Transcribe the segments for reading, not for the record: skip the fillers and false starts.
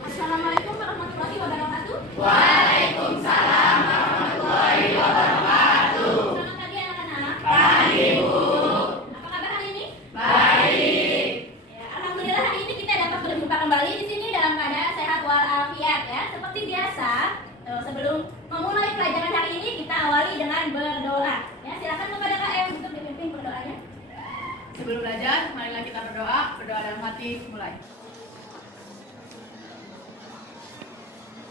Assalamualaikum warahmatullahi wabarakatuh. Waalaikumsalam warahmatullahi wabarakatuh. Selamat pagi anak-anak. Pagi, Bu. Apa kabar hari ini? Baik. Ya, alhamdulillah hari ini kita dapat berjumpa kembali di sini dalam keadaan sehat walafiat ya. Seperti biasa, sebelum memulai pelajaran hari ini kita awali dengan berdoa. Ya, silakan kepada KM untuk dipimpin berdoanya. Sebelum belajar, marilah kita berdoa dalam hati, mulai.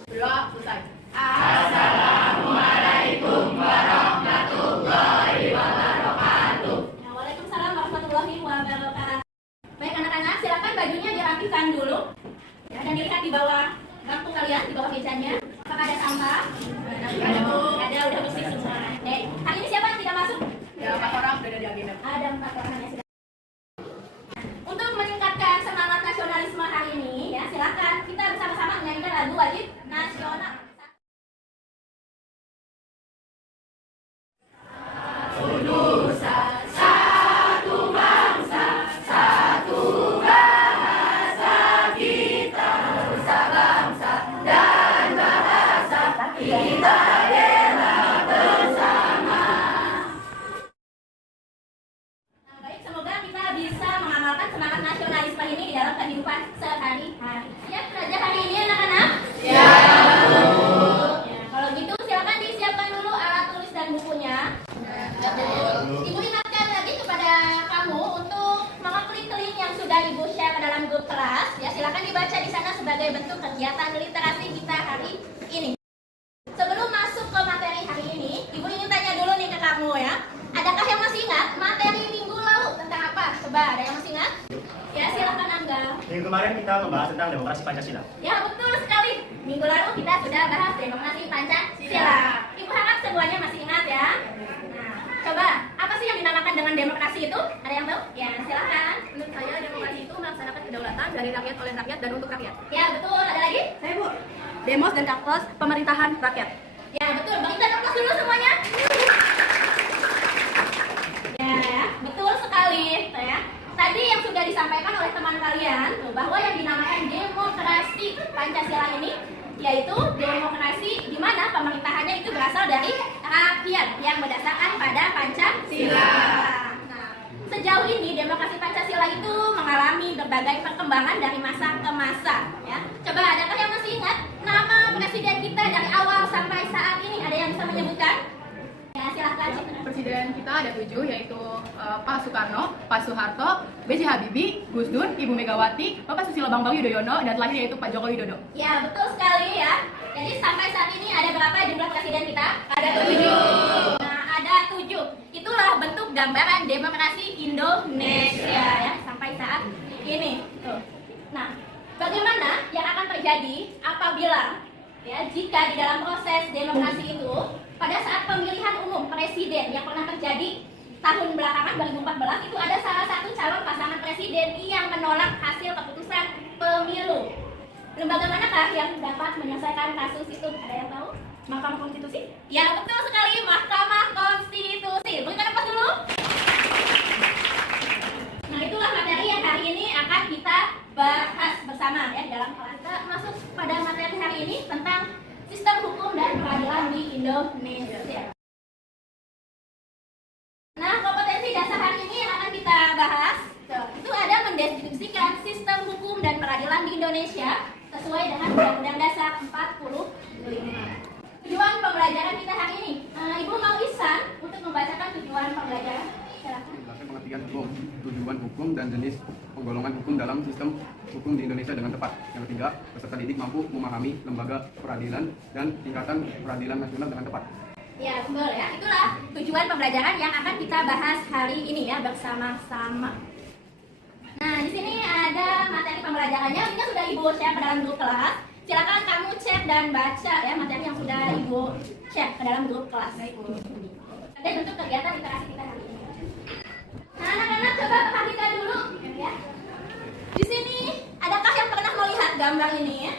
Berdoa selesai. Assalamualaikum warahmatullahi wabarakatuh. Ya, waalaikumsalam warahmatullahi wabarakatuh. Baik anak-anak, silakan bajunya dirapikan dulu. Ya, dan dilihat di bawah bangku kalian, di bawah mejanya. Apakah ada sampah? Ada, Bu. Ada, udah bersih semua. Hari ini siapa yang tidak masuk? Ya, 4 orang sudah ada di agenda. Ada 4 orang yang sudah. Untuk meningkatkan semangat nasionalisme hari ini, ya silakan kita bersama-sama menyanyikan lagu wajib nasional. Nah, baik, semoga kita bisa mengamalkan semangat nasionalisme ini di dalam kehidupan sehari-hari. Siap belajar hari ini anak-anak? Ya, Ya, kalau gitu silakan disiapkan dulu alat tulis dan bukunya. Ibu ingatkan lagi kepada kamu untuk mengeklik link yang sudah Ibu share ke dalam grup kelas. Ya, silakan dibaca di sana sebagai bentuk kegiatan literasi kita hari ini. Sebelum masuk ke materi hari ini, Ibu ingin tanya dulu nih ke kamu ya. Adakah yang masih ingat materi minggu lalu tentang apa? Coba, ada yang masih ingat? Ya, silakan Angga. Minggu kemarin kita membahas tentang demokrasi Pancasila. Ya, betul sekali. Minggu lalu kita sudah bahas demokrasi Pancasila. Ibu harap semuanya masih ingat ya. Nah, coba, apa sih yang dinamakan dengan demokrasi itu? Ada yang tahu? Ya, silakan. Menurut saya, demokrasi itu melaksanakan kedaulatan dari rakyat oleh rakyat dan untuk rakyat. Ya, betul. Ada lagi? Saya, Bu. Demos dan kapos pemerintahan rakyat. Ya, betul. Bang Intan aplaus dulu semuanya. Ya, betul sekali. Ya. Tadi yang sudah disampaikan oleh teman kalian bahwa yang dinamakan demokrasi Pancasila ini yaitu demokrasi di mana pemerintahannya itu berasal dari rakyat yang berdasarkan pada Pancasila. Nah, sejauh ini demokrasi Pancasila itu mengalami berbagai perkembangan dari masa ke masa. Ya. Coba adakah yang masih ingat nama presiden kita dari awal sampai saat ini? Ada yang bisa menyebutkan? Ya, silahkan. Presiden kita ada 7, yaitu Pak Soekarno, Pak Soeharto, B.J. Habibie, Gus Dur, Ibu Megawati, Bapak Susilo Bambang Yudhoyono, dan terakhir yaitu Pak Joko Widodo. Ya, betul sekali ya. Jadi sampai saat ini ada berapa jumlah presiden kita? Ada 7. Nah, ada 7. Itulah bentuk gambaran demokrasi Indonesia ya sampai saat ini. Tuh. Nah, bagaimana yang akan terjadi apabila ya jika di dalam proses demokrasi itu pada saat pemilihan umum presiden yang pernah terjadi tahun belakangan 2014 itu ada salah satu calon pasangan presiden yang menolak hasil keputusan pemilu. Lembaga manakah yang dapat menyelesaikan kasus itu? Ada yang tahu? Mahkamah Konstitusi? Ya, betul sekali, Mahkamah Konstitusi. Berikan nafas dulu. Nah, itulah materi yang hari ini akan kita bahas bersama ya di dalam kelas. Kita masuk pada materi hari ini tentang sistem hukum dan peradilan di Indonesia. Nah, kompetensi dasar hari ini yang akan kita bahas itu ada mendeskripsikan sistem hukum dan peradilan di Indonesia sesuai dengan Undang-Undang Dasar 45. Tujuan pembelajaran kita hari ini, Ibu mau Ihsan untuk membacakan tujuan pembelajaran. Silakan. Pengertian hukum, tujuan hukum dan jenis penggolongan hukum dalam sistem hukum di Indonesia dengan tepat. Yang ketiga, peserta didik mampu memahami lembaga peradilan dan tingkatan peradilan nasional dengan tepat. Ya, betul ya. Itulah tujuan pembelajaran yang akan kita bahas hari ini ya bersama-sama. Nah, di sini ada materi pembelajarannya. Ini sudah Ibu share ke dalam grup kelas. Silakan kamu cek dan baca ya materi yang sudah Ibu Ibu share ke dalam grup kelas. Ada bentuk kegiatan literasi kita hari ini. Nah, anak-anak coba perhatikan dulu ya. Di sini adakah yang pernah melihat gambar ini ya?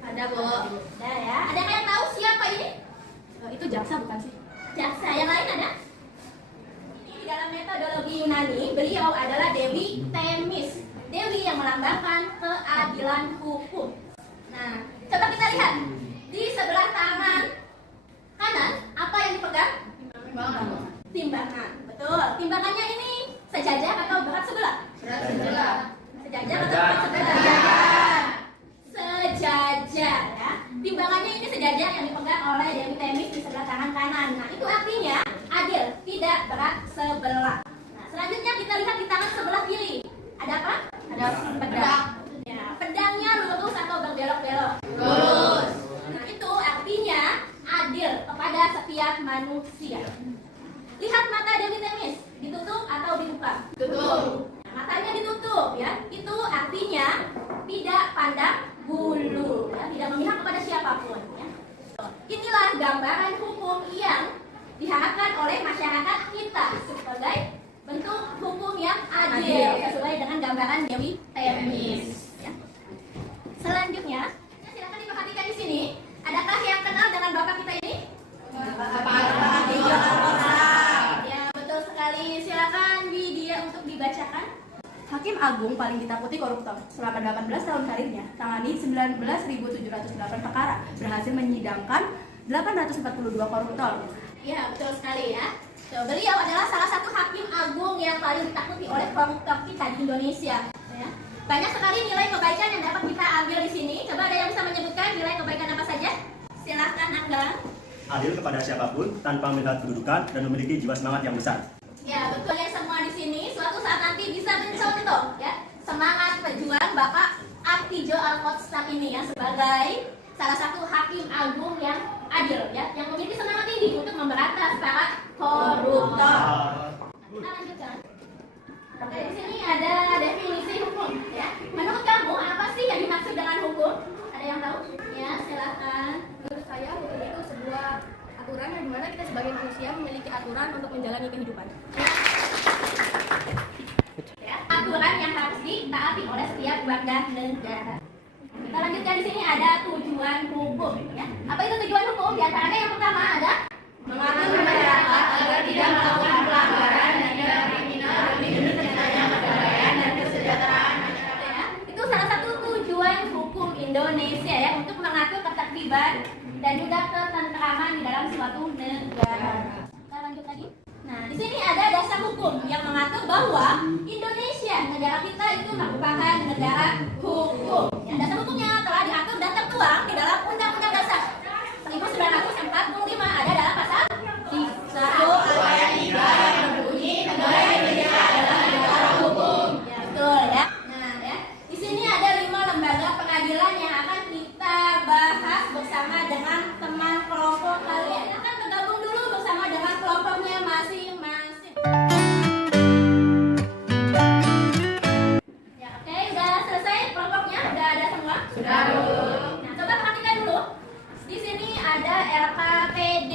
Ada, Bu. Ada ya. Ada yang tahu siapa ini? Itu jaksa bukan sih? Jaksa. Yang lain ada? Di dalam metodologi Yunani, beliau adalah Dewi Themis. Dewi yang melambangkan keadilan hukum. Nah, coba kita lihat. Di sebelah tangan kanan, apa yang dipegang? Timbangan. Betul. Timbangannya ini sejajar atau berat sebelah? Berat sebelah. Sejajar atau berat sebelah? Sejajar ya. Timbangannya ini sejajar yang dipegang oleh Dewi Themis di sebelah tangan kanan. Nah, itu artinya adil, tidak berat sebelah. Nah, selanjutnya kita lihat di tangan sebelah kiri. Ada apa? Ada pedang. Ya, pedangnya lurus atau berbelok-belok? Lurus. Nah, itu artinya adil kepada setiap manusia. Lihat mata Dewi Themis, ditutup atau dibuka? Tutup. Nah, matanya ditutup ya. Itu artinya tidak pandang bulu, ya, tidak memihak kepada siapapun ya. Inilah gambaran hukum yang diharapkan oleh masyarakat kita sebagai bentuk hukum yang adil sesuai dengan gambaran Dewi Themis ya. Selanjutnya, silakan diperhatikan di sini. Adakah yang kenal dengan bapak kita ini? Ya, betul sekali. Silakan Widya untuk dibacakan. Hakim Agung paling ditakuti koruptor. Selama 18 tahun karirnya, tangani 19.708 perkara, berhasil menyidangkan 842 koruptor. Ya, betul sekali ya. So, beliau adalah salah satu hakim agung yang paling ditakuti oleh koruptor kita di Indonesia. Ya. Banyak sekali nilai kebaikan yang dapat kita ambil di sini. Coba ada yang bisa menyebutkan nilai kebaikan apa saja? Silahkan Angga. Adil kepada siapapun tanpa melihat kedudukan dan memiliki jiwa semangat yang besar. Ya, betul ya, semua di sini suatu saat nanti bisa mencontoh ya semangat pejuang Bapak Artijo Alkotstam ini ya sebagai salah satu hakim agung yang adil ya, yang memiliki semangat tinggi untuk memberantas para koruptor. Kita lanjutkan. Oke, di sini ada definisi hukum ya. Menurut kamu apa sih yang dimaksud dengan hukum? Ada yang tahu? Ya, silakan. Menurut saya hukum itu sebuah aturan yang dimana kita sebagai manusia memiliki aturan untuk menjalani kehidupan. Ya, aturan yang harus ditaati oleh setiap warga negara. Kita lanjutkan di sini ada tujuan hukum. Ya. Apa itu tujuan hukum? Di antaranya yang pertama ada mengatur masyarakat agar tidak melakukan pelanggaran dan tindak kriminal demi terciptanya perdamaian dan kesejahteraan masyarakat. Ya. Itu salah satu tujuan hukum Indonesia ya, untuk mengatur ketertiban dan juga ketentraman di dalam suatu negara. Kita lanjut lagi. Nah, di sini ada dasar hukum yang mengatur bahwa Indonesia, negara kita itu merupakan negara hukum. Ya, dasar hukumnya telah diatur dan tertuang di dalam Undang-Undang Dasar 1945. Ada dalam pasal 1 ayat 3 yang berbunyi negara Indonesia adalah negara hukum. Ya, betul ya. Nah, ya. Di sini ada 5 lembaga pengadilan yang akan kita bahas bersama dengan teman kelompok kalian. Akan bergabung dulu bersama dengan kelompoknya masing-masing. Ya, oke, udah selesai kelompoknya? Udah ada semua? Sudah. Nah, coba perhatikan dulu. Di sini ada LKPD.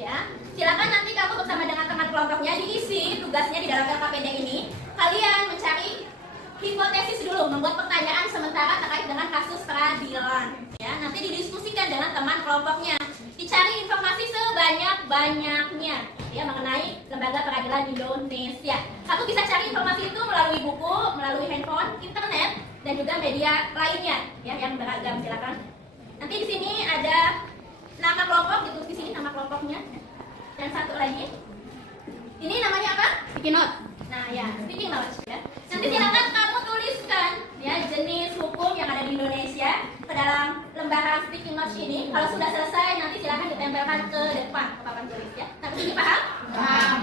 Ya, silakan nanti kamu bersama dengan teman kelompoknya diisi tugasnya di dalam LKPD ini. Kalian mencari hipotesis dulu, membuat pertanyaan sementara terkait dengan kasus peradilan. Ya, nanti didiskusikan dengan teman kelompoknya. Dicari informasi sebanyak-banyaknya ya mengenai lembaga peradilan Indonesia. Kamu bisa cari informasi itu melalui buku, melalui handphone, internet, dan juga media lainnya ya yang beragam. Silakan. Nanti di sini ada nama kelompok, ditulis di sini nama kelompoknya. Dan satu lagi. Ini namanya apa? Sticky note. Nah ya, speaking knowledge ya. Nanti silakan kamu tuliskan ya jenis hukum yang ada di Indonesia ke dalam lembaran speaking notes ini. Kalau sudah selesai nanti silakan ditempelkan ke depan ke papan tulis ya. Nah, ini paham? Paham.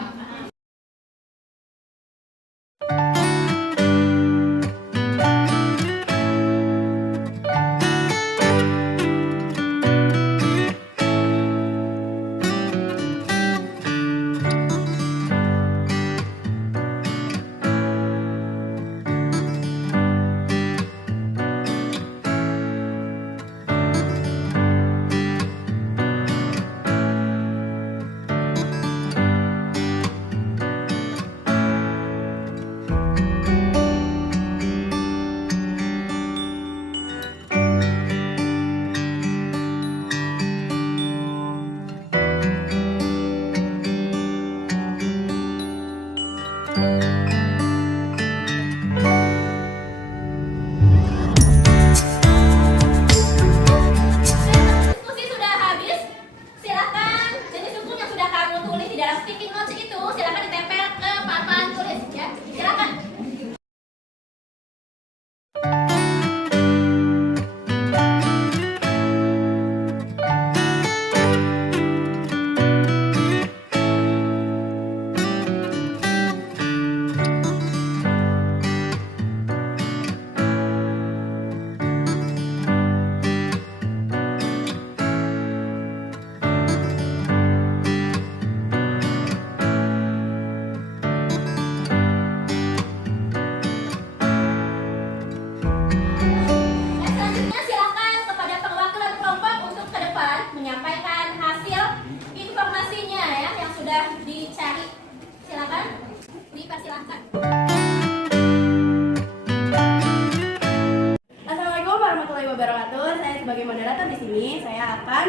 Assalamualaikum warahmatullahi wabarakatuh. Saya sebagai moderator di sini, saya akan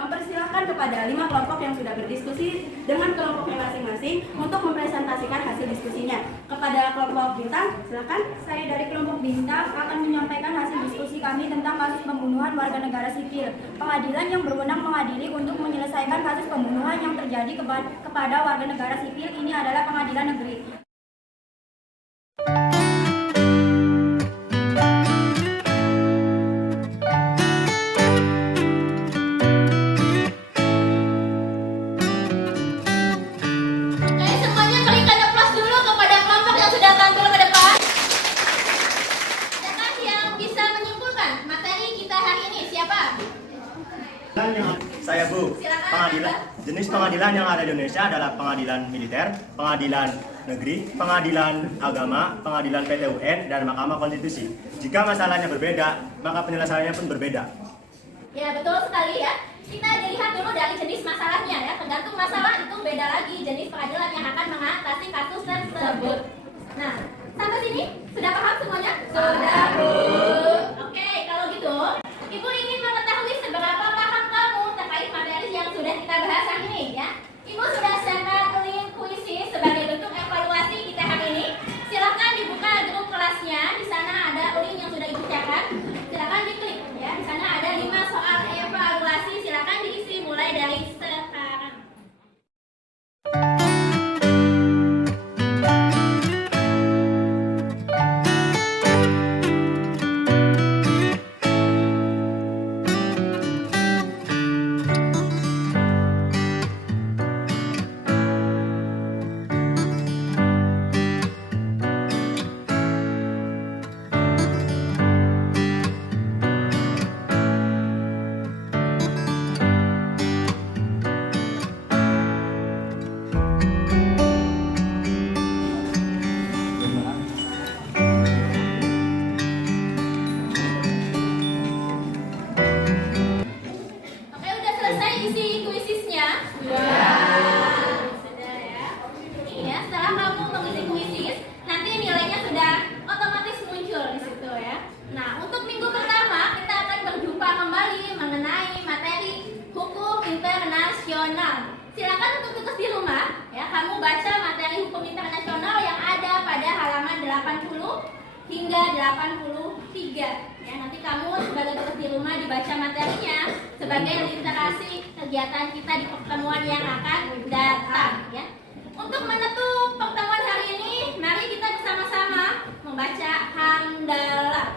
mempersilahkan kepada 5 kelompok yang sudah berdiskusi dengan kelompoknya masing-masing untuk mempresentasikan hasil diskusinya. Kepada kelompok bintang, silakan. Saya dari kelompok bintang akan menyampaikan hasil diskusi kami tentang kasus pembunuhan warga negara sipil. Pengadilan yang berwenang mengadili untuk menyelesaikan kasus pembunuhan yang terjadi kepada warga negara sipil ini adalah Pengadilan Negeri. Oke, semuanya klik tanda plus dulu kepada kelompok yang sudah tampil ke depan. Adakah yang bisa menyimpulkan materi kita hari ini? Siapa? Saya Bu. Silakan. Pengadilan, jenis pengadilan yang ada di Indonesia adalah pengadilan militer, pengadilan negeri, pengadilan agama, pengadilan PT-UN, dan Mahkamah Konstitusi. Jika masalahnya berbeda, maka penyelesaiannya pun berbeda. Ya, betul sekali ya. Kita dilihat dulu dari jenis masalahnya ya. Tergantung masalah itu beda lagi jenis pengadilan yang akan mengatasi kasus tersebut. Nah, sampai sini sudah paham semuanya? Sudah, Bu. Oke, kalau gitu, Ibu ingin mengetahui seberapa paham kamu terkait materi yang sudah kita bahas hari ini ya. Ibu sudah share link kuisi sebagai bentuk evaluasi kita hari ini. Silakan dibuka grup kelasnya. Di sana ada link yang sudah Ibu share. Silakan diklik ya. Di sana ada 5 soal evaluasi. Silakan diisi mulai dari sekarang. Oke, udah selesai isi kuisisnya? Sudah ya. Ini ya, setelah kamu mengisi kuisis, nanti nilainya sudah otomatis muncul di situ ya. Nah, untuk minggu pertama kita akan berjumpa kembali mengenai materi hukum internasional. Silakan untuk tugas di rumah ya, kamu baca materi hukum internasional yang ada pada halaman 80 hingga 83. Ya, nanti kamu sebagai tugas di rumah dibaca materinya sebagai literasi kegiatan kita di pertemuan yang akan datang ya. Untuk menutup pertemuan hari ini, mari kita bersama-sama membaca hamdalah.